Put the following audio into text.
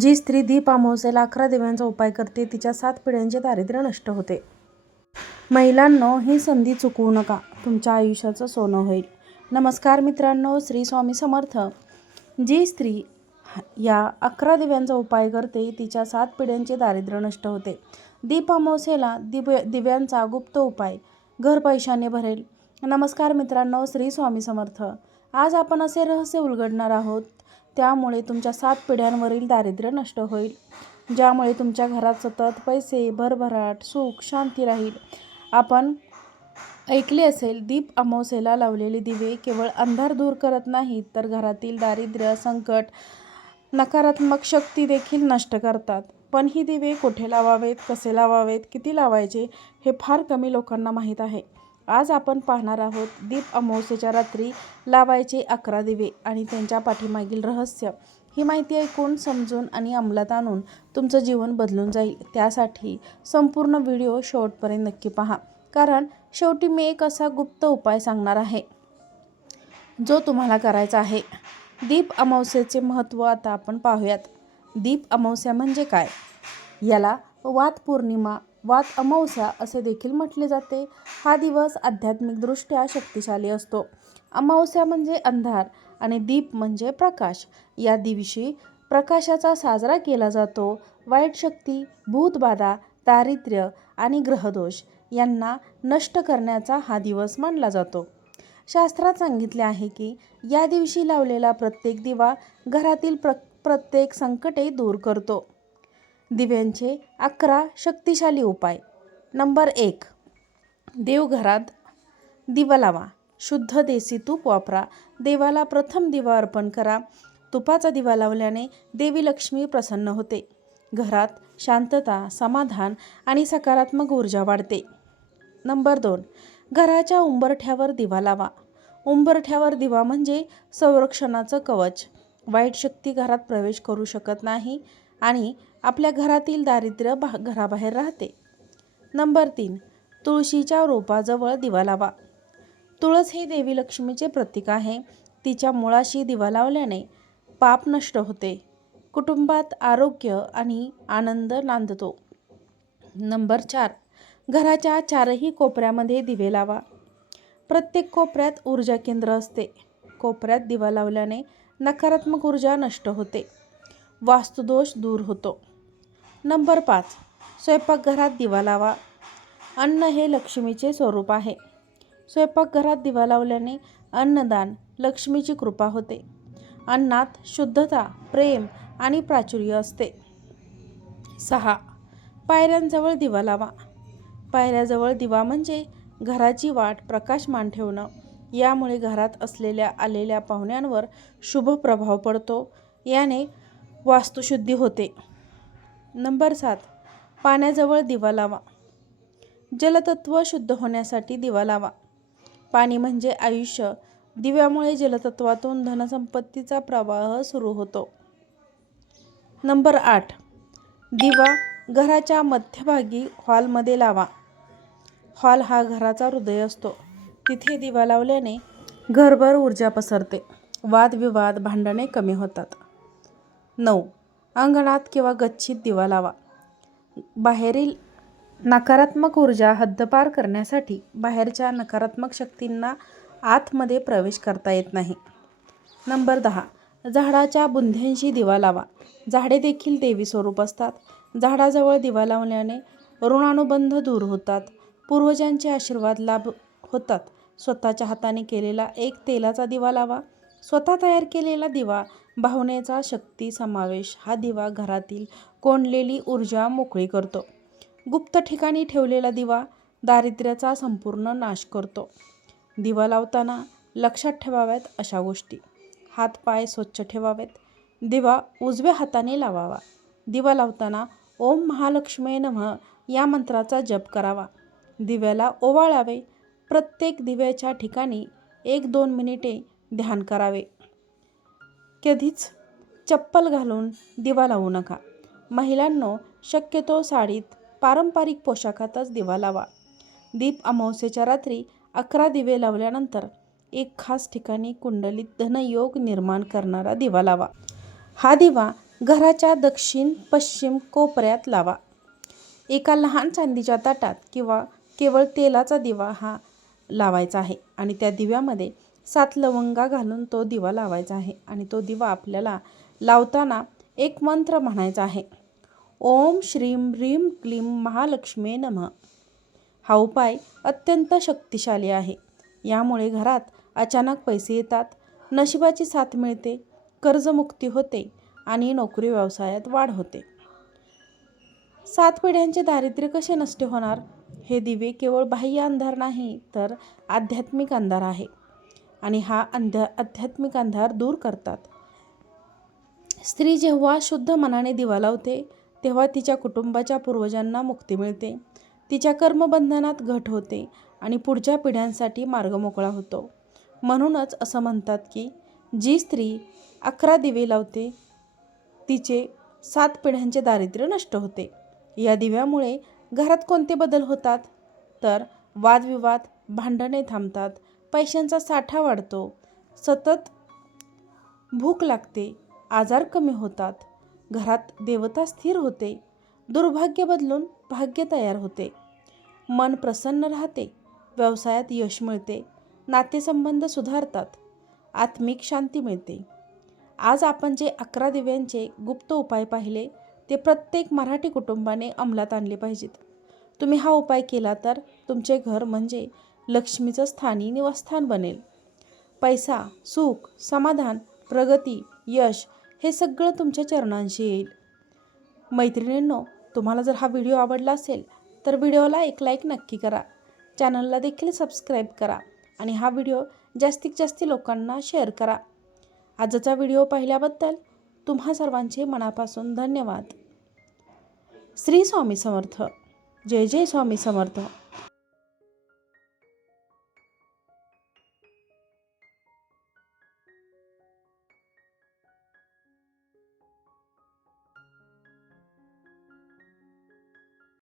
जी स्त्री दीप अमावस्येला 11 दिव्यांचा उपाय करते तिच्या 7 पिढ्यांचे दारिद्र्य नष्ट होते. महिलांनो, ही संधी चुकवू नका, तुमच्या आयुष्याचं सोनं होईल. नमस्कार मित्रांनो, श्री स्वामी समर्थ. जी स्त्री या 11 दिव्यांचा उपाय करते तिच्या 7 पिढ्यांचे दारिद्र्य नष्ट होते. दीप अमावस्येला दिव्यांचा गुप्त उपाय घर पैशाने भरेल. नमस्कार मित्रांनो, श्री स्वामी समर्थ. आज आपण असे रहस्य उलगडणार आहोत, त्यामुळे तुमच्या 7 पिढ्यांवरील दारिद्र्य नष्ट होईल, ज्यामुळे तुमच्या घरात सतत पैसे, भरभराट, सुख, शांती राहील. आपण ऐकले असेल, दीप अमावस्येला लावलेले दिवे केवळ अंधार दूर करत नाहीत, तर घरातील दारिद्र्य, संकट, नकारात्मक शक्ती देखील नष्ट करतात. पण ही दिवे कुठे लावावेत, कसे लावावेत, किती लावायचे हे फार कमी लोकांना माहीत आहे. आज आपण पाहणार आहोत दीप अमावस्येच्या रात्री लावायचे 11 दिवे आणि त्यांच्या पाठीमागील रहस्य. ही माहिती ऐकून, समजून आणि अंमलात आणून तुमचं जीवन बदलून जाईल. त्यासाठी संपूर्ण व्हिडिओ शेवटपर्यंत नक्की पहा, कारण शेवटी मी एक असा गुप्त उपाय सांगणार आहे जो तुम्हाला करायचा आहे. दीप अमावस्येचे महत्त्व आता आपण पाहूयात. दीप अमावस्या म्हणजे काय? याला वात पौर्णिमा, वात अमावस्या असे देखील म्हटले जाते. हा दिवस आध्यात्मिकदृष्ट्या शक्तिशाली असतो. अमावस्या म्हणजे अंधार आणि दीप म्हणजे प्रकाश. या दिवशी प्रकाशाचा साजरा केला जातो. वाईट शक्ती, भूतबाधा, दारिद्र्य आणि ग्रहदोष यांना नष्ट करण्याचा हा दिवस मानला जातो. शास्त्रात सांगितले आहे की या दिवशी लावलेला प्रत्येक दिवा घरातील प्रत्येक संकटे दूर करतो. दिव्यांचे 11 शक्तिशाली उपाय. नंबर 1. देवघरात दिवा लावा. शुद्ध देसी तूप वापरा. देवाला प्रथम दिवा अर्पण करा. तुपाचा दिवा लावल्याने देवी लक्ष्मी प्रसन्न होते. घरात शांतता, समाधान आणि सकारात्मक ऊर्जा वाढते. नंबर 2. घराच्या उंबरठ्यावर दिवा लावा. उंबरठ्यावर दिवा म्हणजे संरक्षणाचं कवच. वाईट शक्ती घरात प्रवेश करू शकत नाही आणि आपल्या घरातील दारिद्र्य घराबाहेर राहते. नंबर 3. तुळशीच्या रोपाजवळ दिवा लावा. तुळस ही देवी लक्ष्मीचे प्रतीक आहे. तिच्या मुळाशी दिवा लावल्याने पाप नष्ट होते. कुटुंबात आरोग्य आणि आनंद नांदतो. नंबर 4. घराच्या 4ही कोपऱ्यामध्ये दिवे लावा. प्रत्येक कोपऱ्यात ऊर्जा केंद्र असते. कोपऱ्यात दिवा लावल्याने नकारात्मक ऊर्जा नष्ट होते. वास्तुदोष दूर होतो. नंबर 5. स्वयंपाकघरात दिवा लावा. अन्न हे लक्ष्मीचे स्वरूप आहे. स्वयंपाकघरात दिवा लावल्याने अन्नदान, लक्ष्मीची कृपा होते. अन्नात शुद्धता, प्रेम आणि प्राचुर्य असते. 6. पायऱ्यांजवळ दिवा लावा. पायऱ्याजवळ दिवा म्हणजे घराची वाट प्रकाशमान ठेवणं. यामुळे घरात आलेल्या पाहुण्यांवर शुभ प्रभाव पडतो. याने वास्तुशुद्धी होते. नंबर 7. पाण्याजवळ दिवा लावा. जलतत्व शुद्ध होण्यासाठी दिवा लावा. पाणी म्हणजे आयुष्य. दिव्यामुळे जलतत्वातून धनसंपत्तीचा प्रवाह सुरू होतो. नंबर 8. दिवा घराच्या मध्यभागी हॉलमध्ये लावा. हॉल हा घराचा हृदय असतो. तिथे दिवा लावल्याने घरभर ऊर्जा पसरते. वादविवाद, भांडणे कमी होतात. 9. अंगणात किंवा गच्चीत दिवा लावा. बाहेरील नकारात्मक ऊर्जा हद्दपार करण्यासाठी बाहेरच्या नकारात्मक शक्तींना आतमध्ये प्रवेश करता येत नाही. नंबर 10. झाडाच्या बुंध्यांशी दिवा लावा. झाडे देखील देवी स्वरूप असतात. झाडाजवळ दिवा लावल्याने ऋणानुबंध दूर होतात. पूर्वजांचे आशीर्वाद लाभ होतात. स्वतःच्या हाताने केलेला एक तेलाचा दिवा लावा. स्वतः तयार केलेला दिवा भावनेचा शक्ती समावेश हा दिवा घरातील कोंडलेली ऊर्जा मोकळी करतो. गुप्त ठिकाणी ठेवलेला दिवा दारिद्र्याचा संपूर्ण नाश करतो. दिवा लावताना लक्षात ठेवाव्यात अशा गोष्टी. हात-पाय स्वच्छ ठेवावेत. दिवा उजव्या हाताने लावावा. दिवा लावताना ओम महालक्ष्मी नमः या मंत्राचा जप करावा. दिव्याला ओवाळावे. प्रत्येक दिव्याच्या ठिकाणी 1-2 मिनिटे ध्यान करावे. कधीच चप्पल घालून दिवा लावू नका. महिलांनो, शक्यतो साडीत, पारंपरिक पोशाखातच दिवा लावा. दीप अमावस्येच्या रात्री 11 दिवे लावल्यानंतर एक खास ठिकाणी कुंडलीत धनयोग निर्माण करणारा दिवा लावा. हा दिवा घराच्या दक्षिण पश्चिम कोपऱ्यात लावा. एका लहान चांदीच्या ताटात किंवा केवळ तेलाचा दिवा हा लावायचा आहे आणि त्या दिव्यामध्ये 7 लवंगा घालून तो दिवा लावायचा आहे आणि तो दिवा आपल्याला लावताना एक मंत्र म्हणायचा आहे. ओम श्रीम ह्रीम क्लीम महालक्ष्मी नमः. हा उपाय अत्यंत शक्तिशाली आहे. यामुळे घरात अचानक पैसे येतात, नशिबाची साथ मिळते, कर्जमुक्ती होते आणि नोकरी व्यवसायात वाढ होते. 7 पिढ्यांचे दारिद्र्य कसे नष्ट होणार? हे दिवे केवळ बाह्य अंधार नाही तर आध्यात्मिक अंधार आहे आणि हा आध्यात्मिक अंधार दूर करतात. स्त्री जेव्हा शुद्ध मनाने दिवा लावते तेव्हा तिच्या कुटुंबाच्या पूर्वजांना मुक्ती मिळते, तिच्या कर्मबंधनात घट होते आणि पुढच्या पिढ्यांसाठी मार्ग मोकळा होतो. म्हणूनच असं म्हणतात की जी स्त्री 11 दिवे लावते तिचे 7 पिढ्यांचे दारिद्र्य नष्ट होते. या दिव्यामुळे घरात कोणते बदल होतात? तर वादविवाद, भांडणे थांबतात, पैशांचा साठा वाढतो, सतत भूक लागते, आजार कमी होतात, घरात देवता स्थिर होते, दुर्भाग्य बदलून भाग्य तयार होते, मन प्रसन्न राहते, व्यवसायात यश मिळते, नातेसंबंध सुधारतात, आत्मिक शांती मिळते. आज आपण जे 11 दिव्यांचे गुप्त उपाय पाहिले ते प्रत्येक मराठी कुटुंबाने अंमलात आणले पाहिजेत. तुम्ही हा उपाय केला तर तुमचे घर म्हणजे लक्ष्मीचं स्थानी निवासस्थान बनेल. पैसा, सुख, समाधान, प्रगती, यश हे सगळं तुमच्या चरणांशी येईल. मैत्रिणींनो, तुम्हाला जर हा व्हिडिओ आवडला असेल तर व्हिडिओला एक लाईक नक्की करा. चॅनलला देखील सबस्क्राईब करा आणि हा व्हिडिओ जास्तीत जास्त लोकांना शेअर करा. आजचा व्हिडिओ पाहिल्याबद्दल तुम्हा सर्वांचे मनापासून धन्यवाद. श्री स्वामी समर्थ. जय जय स्वामी समर्थ.